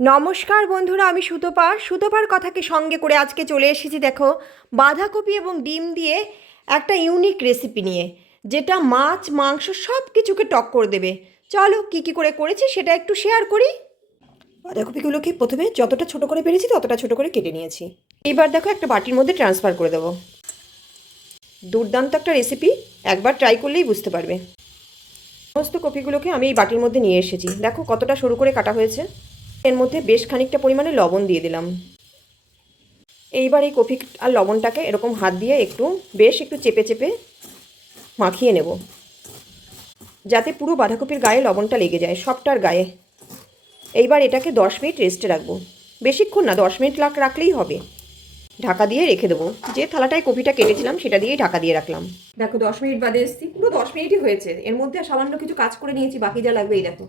নমস্কার বন্ধুরা, আমি সুতপা সুতপার কথাকে সঙ্গে করে আজকে চলে এসেছি, দেখো, বাঁধাকপি এবং ডিম দিয়ে একটা ইউনিক রেসিপি নিয়ে, যেটা মাছ, মাংস সব কিছুকে টক করে দেবে। চলো, কী কী করে করেছি সেটা একটু শেয়ার করি। বাঁধাকপিগুলোকে প্রথমে যতটা ছোট করে পেরেছি, ততটা ছোট করে কেটে নিয়েছি। এবার দেখো, একটা বাটির মধ্যে ট্রান্সফার করে দেবো। দুর্দান্ত একটা রেসিপি একবার ট্রাই করলেই বুঝতে পারবে। সমস্ত কপিগুলোকে আমি এই বাটির মধ্যে নিয়ে এসেছি। দেখো, কতটা সরু করে কাটা হয়েছে। এর মধ্যে বেশ খানিকটা পরিমাণে লবণ দিয়ে দিলাম। এইবার এই কফি আর লবণটাকে এরকম হাত দিয়ে একটু, বেশ একটু চেপে চেপে মাখিয়ে নেব। যাতে পুরো বাঁধাকপির গায়ে লবণটা লেগে যায়, সবটার গায়ে। এইবার এটাকে দশ মিনিট রেস্টে রাখব। বেশিক্ষণ না, দশ মিনিট লাখ রাখলেই হবে। ঢাকা দিয়ে রেখে দেবো। যে থালাটায় কপিটা কেটেছিলাম, সেটা দিয়েই ঢাকা দিয়ে রাখলাম। দেখো, দশ মিনিট বাদে এসেছি। পুরো দশ মিনিটই হয়েছে। এর মধ্যে সামান্য কিছু কাজ করে নিয়েছি, বাকি যা লাগবে এই দেখো।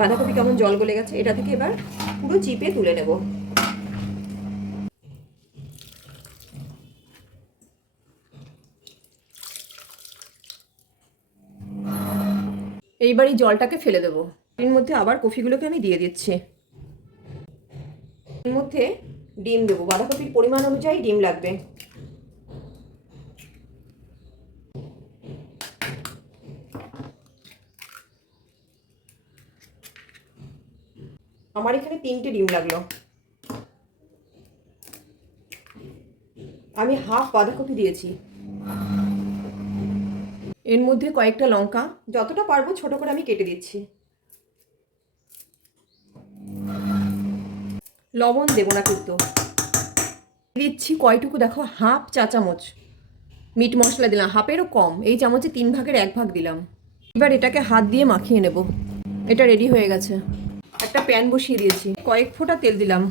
বাঁধাকপি কেমন জল গলে গেছে, এটা থেকে এবার পুরো চিপে তুলে নেব। এইবার এই জলটাকে ফেলে দেবো। এর মধ্যে আবার কফিগুলোকে আমি দিয়ে দিচ্ছি। এর মধ্যে ডিম দেবো। বাঁধাকপির পরিমাণ অনুযায়ী ডিম লাগবে। আমার এখানে তিনটে ডিম লাগল। আমি হাফ বাঁধাকপি দিয়েছি। এর মধ্যে কয়েকটা লঙ্কা, যতটা পারব ছোট করে আমি কেটে দিচ্ছি। লবণ দেবো না কিন্তু। দিচ্ছি কয়টুকু দেখো, হাফ চা চামচ। মিট মশলা দিলাম, হাফেরও কম। এই চামচে তিন ভাগের এক ভাগ দিলাম। এবার এটাকে হাত দিয়ে মাখিয়ে নেব। এটা রেডি হয়ে গেছে। একটা প্যান বসিয়ে দিয়েছি। কয়েক ফোঁটা তেল দিলাম।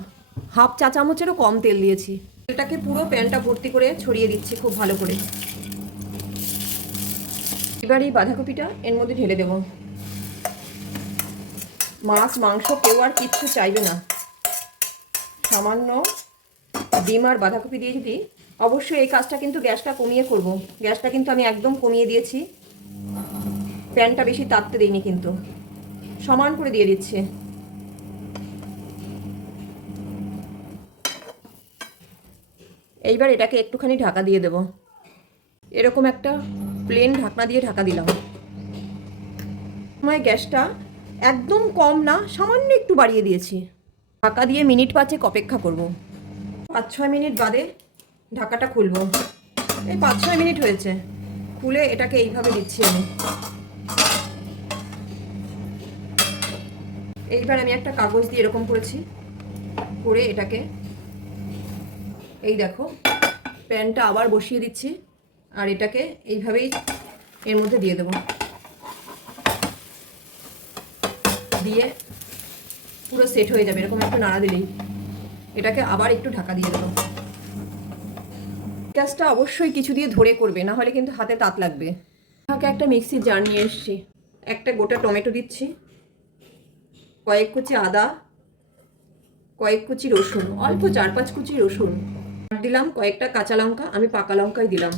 হাফ চা চামচেরও কম তেল দিয়েছি। তেলটাকে পুরো প্যানটা ভর্তি করে ছড়িয়ে দিচ্ছি খুব ভালো করে। এবার এই বাঁধাকপিটা এর মধ্যে ঢেলে দেব। মাছ, মাংস কেউ আর কিচ্ছু চাইবে না। সামান্য ডিম আর বাঁধাকপি দিয়ে যদি অবশ্যই এই কাজটা কিন্তু গ্যাসটা কমিয়ে করব। গ্যাসটা কিন্তু আমি একদম কমিয়ে দিয়েছি। প্যানটা বেশি তাপতে দিইনি কিন্তু। সমান করে দিয়ে দিচ্ছে। এইবার এটাকে একটুখানি ঢাকা দিয়ে দেব। এরকম একটা প্লেন ঢাকনা দিয়ে ঢাকা দিলাম। সময় গ্যাসটা একদম কম না, সামান্য একটু বাড়িয়ে দিয়েছি। ঢাকা দিয়ে মিনিট পাঁচেক অপেক্ষা করব। পাঁচ ছয় মিনিট বাদে ঢাকাটা খুলবো। এই পাঁচ ছয় মিনিট হয়েছে। খুলে এটাকে এইভাবে দিচ্ছি আমি। এইবার আমি একটা কাগজ দিয়ে এরকম করেছি, করে এটাকে এই দেখো, প্যানটা আবার বসিয়ে দিচ্ছি, আর এটাকে এইভাবেই এর মধ্যে দিয়ে দেবো। দিয়ে পুরো সেট হয়ে যাবে, এরকম একটু নাড়া দিলেই। এটাকে আবার একটু ঢাকা দিয়ে দেবো। গ্যাসটা অবশ্যই কিছু দিয়ে ধরে করবে, না হলে কিন্তু হাতে তাত লাগবে। আমাকে একটা মিক্সির জার নিয়ে এসছি। একটা গোটা টমেটো দিচ্ছি, কয়েক কুচি আদা, কয়েক কুচি রসুন, অল্প চার পাঁচ কুচি রসুন। দিলাম কয়েকটা কাঁচা লঙ্কা, আমি পাকা লঙ্কাই দিলাম।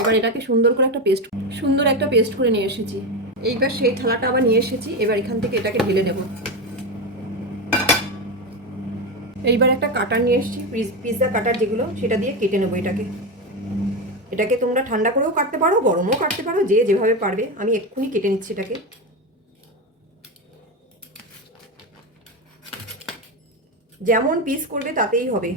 এবার এটাকে সুন্দর করে একটা পেস্ট সুন্দর একটা পেস্ট করে নিয়ে এসেছি। এইবার সেই থালাটা আবার নিয়ে এসেছি, এবার এখান থেকে এটাকে ঢেলে নেব। এইবার একটা কাটার নিয়ে এসেছি পিৎজা কাটার যেগুলো, সেটা দিয়ে কেটে নেব এটাকে। এটাকে তোমরা ঠান্ডা করেও কাটতে পারো, গরমও কাটতে পারো, যে যেভাবে পারবে। আমি এক্ষুনি কেটে নিচ্ছি এটাকে। যেমন পিস করবে, তাতেই হবে।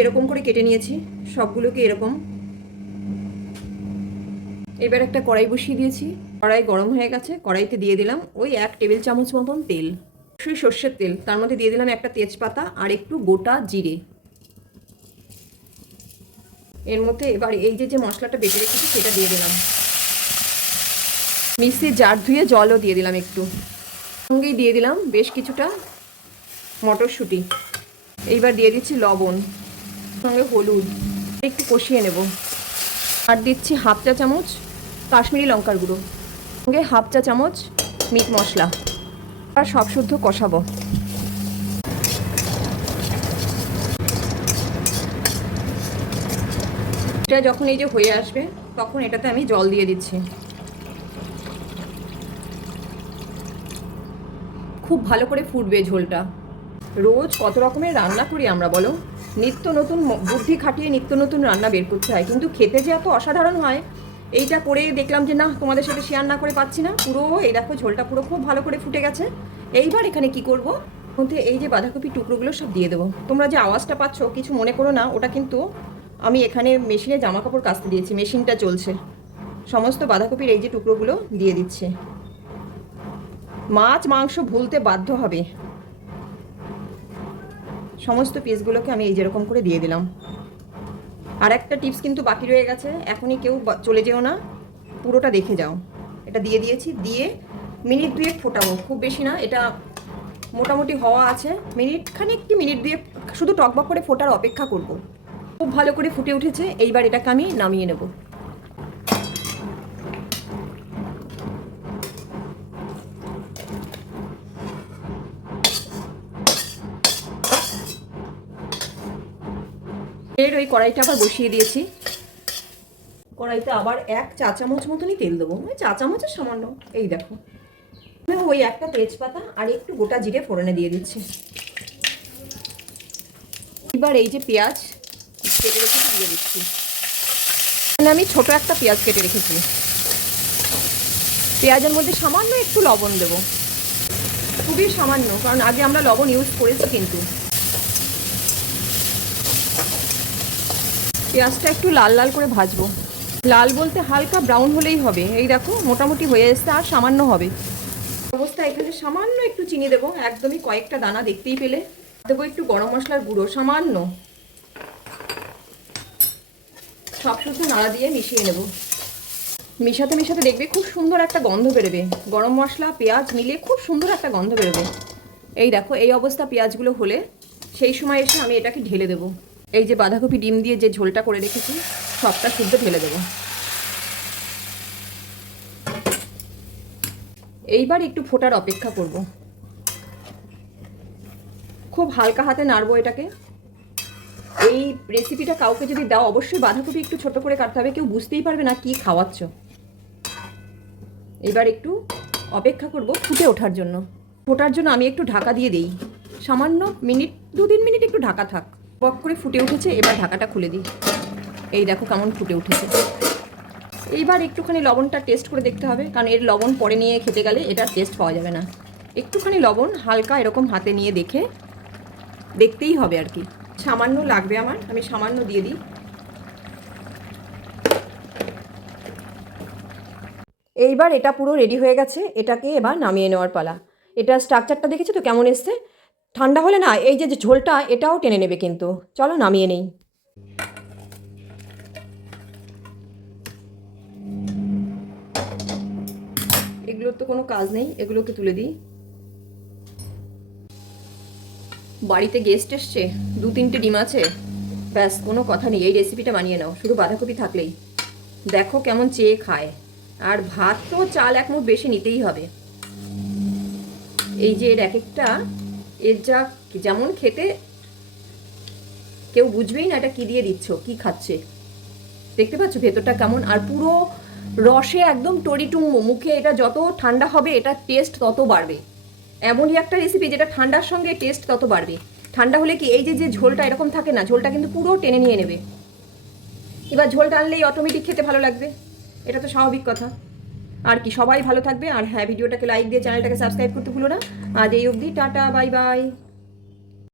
এরকম করে কেটে নিয়েছি, সবগুলোকে এরকম। এবার একটা কড়াই বসিয়ে দিয়েছি। কড়াই গরম হয়ে গেছে, কড়াইতে দিয়ে দিলাম ওই এক টেবিল চামচ মতন তেল। অবশ্যই সর্ষের তেল, তার মধ্যে দিয়ে দিলাম একটা তেজপাতা আর একটু গোটা জিরে। এর মধ্যে এবার এই যে যে মশলাটা বেটে রেখেছি, সেটা দিয়ে দিলাম। মিক্সির জার ধুয়ে জলও দিয়ে দিলাম একটু। সঙ্গেই দিয়ে দিলাম বেশ কিছুটা মটরশুঁটি। এইবার দিয়ে দিচ্ছি লবণ। সঙ্গে হলুদ। একটু কষিয়ে নেব। আর দিচ্ছি হাফ চা চামচ কাশ্মীরি লঙ্কার গুঁড়ো। সঙ্গে হাফ চা চামচ মিট মশলা। আর সব শুদ্ধ কষাবো। এটা যখন এই যে হয়ে আসবে, তখন এটাতে আমি জল দিয়ে দিচ্ছি। খুব ভালো করে ফুটবে ঝোলটা। রোজ কত রকমের রান্না করি আমরা বলো? নিত্য নতুন বুদ্ধি খাটিয়ে নিত্য নতুন রান্না বের করতে হয়। কিন্তু খেতে যে এত অসাধারণ হয়, এইটা করে দেখলাম যে না, তোমাদের সাথে শেয়ার না করে পাচ্ছি না। পুরো এই দেখো ঝোলটা পুরো খুব ভালো করে ফুটে গেছে। এইবার এখানে কি করব? মধ্যে এই যে বাঁধাকপি টুকরোগুলো সব দিয়ে দেবো। তোমরা যে আওয়াজটা পাচ্ছ, কিছু মনে করো না, ওটা কিন্তু আমি এখানে মেশিনে জামা কাপড় কাচতে দিয়েছি, মেশিনটা চলছে। সমস্ত বাঁধাকপির এই যে টুকরোগুলো দিয়ে দিচ্ছে। মাছ, মাংস ভুলতে বাধ্য হবে। সমস্ত পিসগুলোকে আমি এই যেরকম করে দিয়ে দিলাম। আর একটা টিপস কিন্তু বাকি রয়ে গেছে। এখনই কেউ চলে যেও না। পুরোটা দেখে যাও। এটা দিয়ে দিয়েছি। দিয়ে মিনিট দুয়েক ফোটাবো। খুব বেশি না, এটা মোটামুটি হওয়া আছে। মিনিট খানিক কি মিনিট দুয়েক শুধু টকবক করে ফোটার অপেক্ষা করব। খুব ভালো করে ফুটে উঠেছে। এইবার এটাকে আমি নামিয়ে নেব। এর ওই কড়াইটা আবার বসিয়ে দিয়েছি। কড়াইতে আবার এক চা চামচ মতনই তেল দেবো। ওই চা চামচের সামান্য। এই দেখো। ওই একটা তেজপাতা আর একটু গোটা জিরে ফোড়নে দিয়ে দিচ্ছি। এবার এই যে পেঁয়াজ, কেটে রেখেছি দিয়ে দিচ্ছি। এখানে আমি ছোট একটা পেঁয়াজ কেটে রেখেছি। পেঁয়াজের মধ্যে সামান্য একটু লবণ দেবো। খুবই সামান্য, কারণ আগে আমরা লবণ ইউজ করেছি কিন্তু। পেঁয়াজটা একটু লাল লাল করে ভাজবো। লাল বলতে হালকা ব্রাউন হলেই হবে। এই দেখো, মোটামুটি হয়ে এসছে আর সামান্য হবে। অবস্থা এখানে সামান্য একটু চিনি দেবো। একদমই কয়েকটা দানা দেখতেই পেলে। দেবো একটু গরম মশলার গুঁড়ো, সামান্য। সব শুধু নাড়া দিয়ে মিশিয়ে নেব। মিশাতে মিশাতে দেখবে খুব সুন্দর একটা গন্ধ বেরোবে। গরম মশলা, পেঁয়াজ মিলিয়ে খুব সুন্দর একটা গন্ধ বেরোবে। এই দেখো, এই অবস্থা পেঁয়াজগুলো হলে। সেই সময় এসে আমি এটাকে ঢেলে দেবো। এই যে বাঁধাকপি ডিম দিয়ে যে ঝোলটা করে রেখেছি, সবটা শুদ্ধ ঢেলে দেবো। এইবার একটু ফোটার অপেক্ষা করব। খুব হালকা হাতে নাড়বো এটাকে। এই রেসিপিটা কাউকে যদি দাও, অবশ্যই বাঁধাকপি একটু ছোট করে কাটতে হবে। কেউ বুঝতেই পারবে না কি খাওয়াচ্ছ। এবার একটু অপেক্ষা করব ফুটে ওঠার জন্য। ফোটার জন্য আমি একটু ঢাকা দিয়ে দেই। সামান্য মিনিট দু তিন মিনিট একটু ঢাকা থাক। বক করে ফুটে উঠেছে, এবার ঢাকাটা খুলে দিই। এই দেখো কেমন ফুটে উঠেছে। এইবার একটুখানি লবণটা টেস্ট করে দেখতে হবে, কারণ এর লবণ পরে নিয়ে খেতে গেলে এটার টেস্ট পাওয়া যাবে না। একটুখানি লবণ হালকা এরকম হাতে নিয়ে দেখে দেখতেই হবে আর কি। সামান্য লাগবে আমার, আমি সামান্য দিয়ে দিই। এইবার এটা পুরো রেডি হয়ে গেছে, এটাকে এবার নামিয়ে নেওয়ার পালা। এটা স্ট্রাকচারটা দেখেছ তো কেমন এসছে? ঠান্ডা হলে না, এই যে ঝোলটা, এটাও টেনে নেবে কিন্তু। চলো নামিয়ে নেই। এগুলোর তো কোনো কাজ নেই, এগুলোকে তুলে দিই। বাড়িতে গেস্ট এসছে, দু তিনটে ডিম আছে। ব্যাস, কোনো কথা নেই, এই রেসিপিটা বানিয়ে নাও, শুধু বাঁধাকপি থাকলেই। দেখো কেমন চেয়ে খায়। আর ভাত তো চাল এক মুঠ বেশি নিতেই হবে। এই যে এর এক একটা এর যা যেমন খেতে, কেউ বুঝবেই না এটা কি দিয়ে দিচ্ছ, কি খাচ্ছে। দেখতে পাচ্ছ ভেতরটা কেমন? আর পুরো রসে একদম টরিটুম্বো মুখে এটা যত ঠান্ডা হবে, এটা টেস্ট তত বাড়বে। এমনই একটা রেসিপি যেটা ঠান্ডার সঙ্গে টেস্ট তত বাড়বে। ঠান্ডা হলে কি এই যে যে ঝোলটা এরকম থাকে না, ঝোলটা কিন্তু পুরো টেনে নিয়ে নেবে। এবার ঝোল টানলেই অটোমেটিক খেতে ভালো লাগবে। এটা তো স্বাভাবিক কথা। আর কি, সবাই ভালো থাকবে। আর হ্যাঁ ভিডিওটাকে লাইক দিয়ে চ্যানেলটাকে সাবস্ক্রাইব করতে ভুলো না। আজ এই অবধি, টাটা বাই বাই